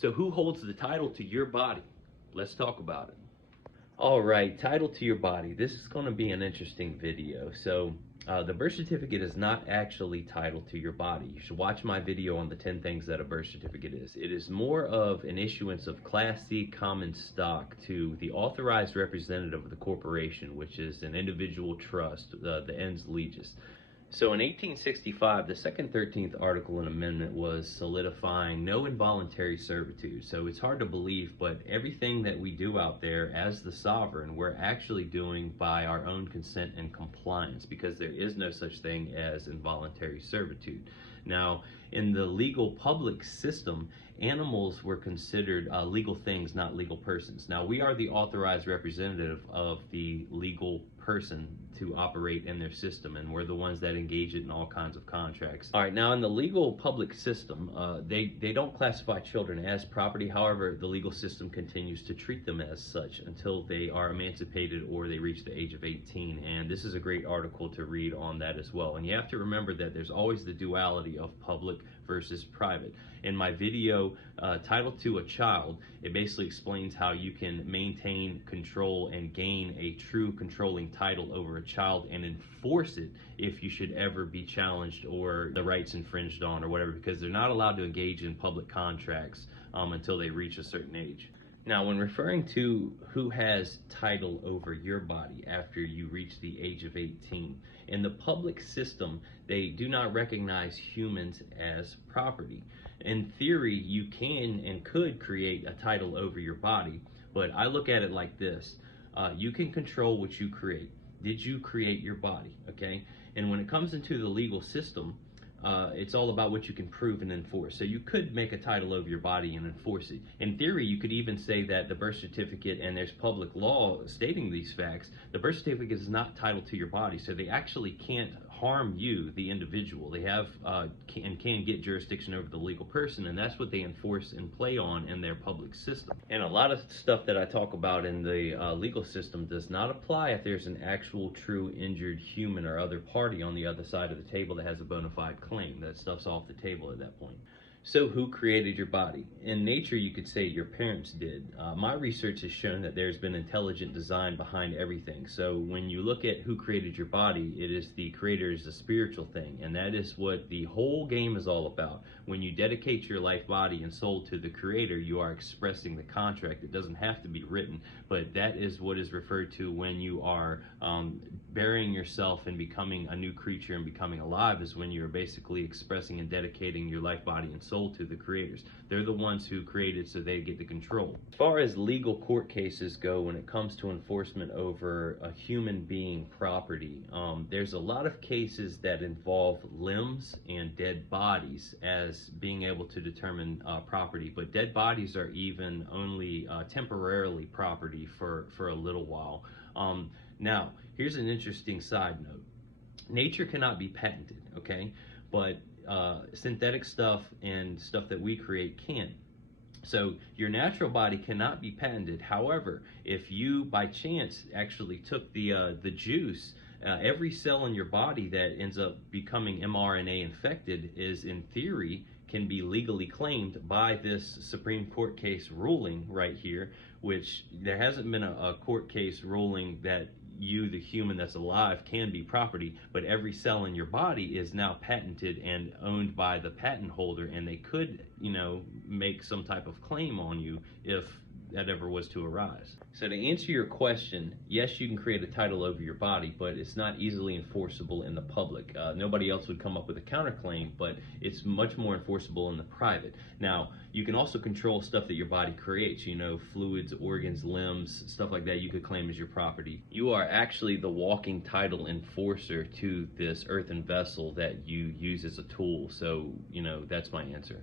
So who holds the title to your body? Let's talk about it. All right, title to your body. This is going to be an interesting video. The birth certificate is not actually titled to your body. You should watch my video on the 10 things that a birth certificate is. It is more of an issuance of Class C common stock to the authorized representative of the corporation, which is an individual trust, the ens legis. So in 1865, the Second 13th Article and Amendment was solidifying no involuntary servitude. So it's hard to believe, but everything that we do out there as the sovereign, we're actually doing by our own consent and compliance, because there is no such thing as involuntary servitude. Now, in the legal public system, animals were considered legal things, not legal persons. Now, we are the authorized representative of the legal person to operate in their system, and we're the ones that engage it in all kinds of contracts. All right, now in the legal public system, they don't classify children as property. However, the legal system continues to treat them as such until they are emancipated or they reach the age of 18. And this is a great article to read on that as well. And you have to remember that there's always the duality of public versus private. In my video titled To a Child, it basically explains how you can maintain, control, and gain a true controlling title over a child and enforce it if you should ever be challenged or the rights infringed on or whatever, because they're not allowed to engage in public contracts until they reach a certain age. Now, when referring to who has title over your body after you reach the age of 18, in the public system, they do not recognize humans as property. In theory, you can and could create a title over your body, but I look at it like this. You can control what you create. Did you create your body? Okay? And when it comes into the legal system, it's all about what you can prove and enforce. So you could make a title over your body and enforce it. In theory, you could even say that the birth certificate, and there's public law stating these facts, the birth certificate is not titled to your body, so they actually can't harm you, the individual. They have can get jurisdiction over the legal person, and that's what they enforce and play on in their public system. And a lot of stuff that I talk about in the legal system does not apply if there's an actual true injured human or other party on the other side of the table that has a bona fide claim. That stuff's off the table at that point. So who created your body? In nature, you could say your parents did. My research has shown that there's been intelligent design behind everything. So when you look at who created your body, it is the creator is a spiritual thing, and that is what the whole game is all about. When you dedicate your life, body, and soul to the creator, you are expressing the contract. It doesn't have to be written, but that is what is referred to when you are burying yourself and becoming a new creature and becoming alive, is when you're basically expressing and dedicating your life, body, and soul to the creators. They're the ones who created, so they get the control. As far as legal court cases go, when it comes to enforcement over a human being property, there's a lot of cases that involve limbs and dead bodies as being able to determine property, but dead bodies are even only temporarily property for a little while. Now, here's an interesting side note. Nature cannot be patented, okay? But synthetic stuff and stuff that we create can. So your natural body cannot be patented. However, if you by chance actually took the juice, every cell in your body that ends up becoming mRNA infected is, in theory, can be legally claimed by this Supreme Court case ruling right here, which there hasn't been a court case ruling that you, the human that's alive, can be property, but every cell in your body is now patented and owned by the patent holder, and they could, make some type of claim on you if that ever was to arise. So to answer your question, yes, you can create a title over your body, but it's not easily enforceable in the public. Nobody else would come up with a counterclaim, but it's much more enforceable in the private. Now, you can also control stuff that your body creates, fluids, organs, limbs, stuff like that you could claim as your property. You are actually the walking title enforcer to this earthen vessel that you use as a tool. So, that's my answer.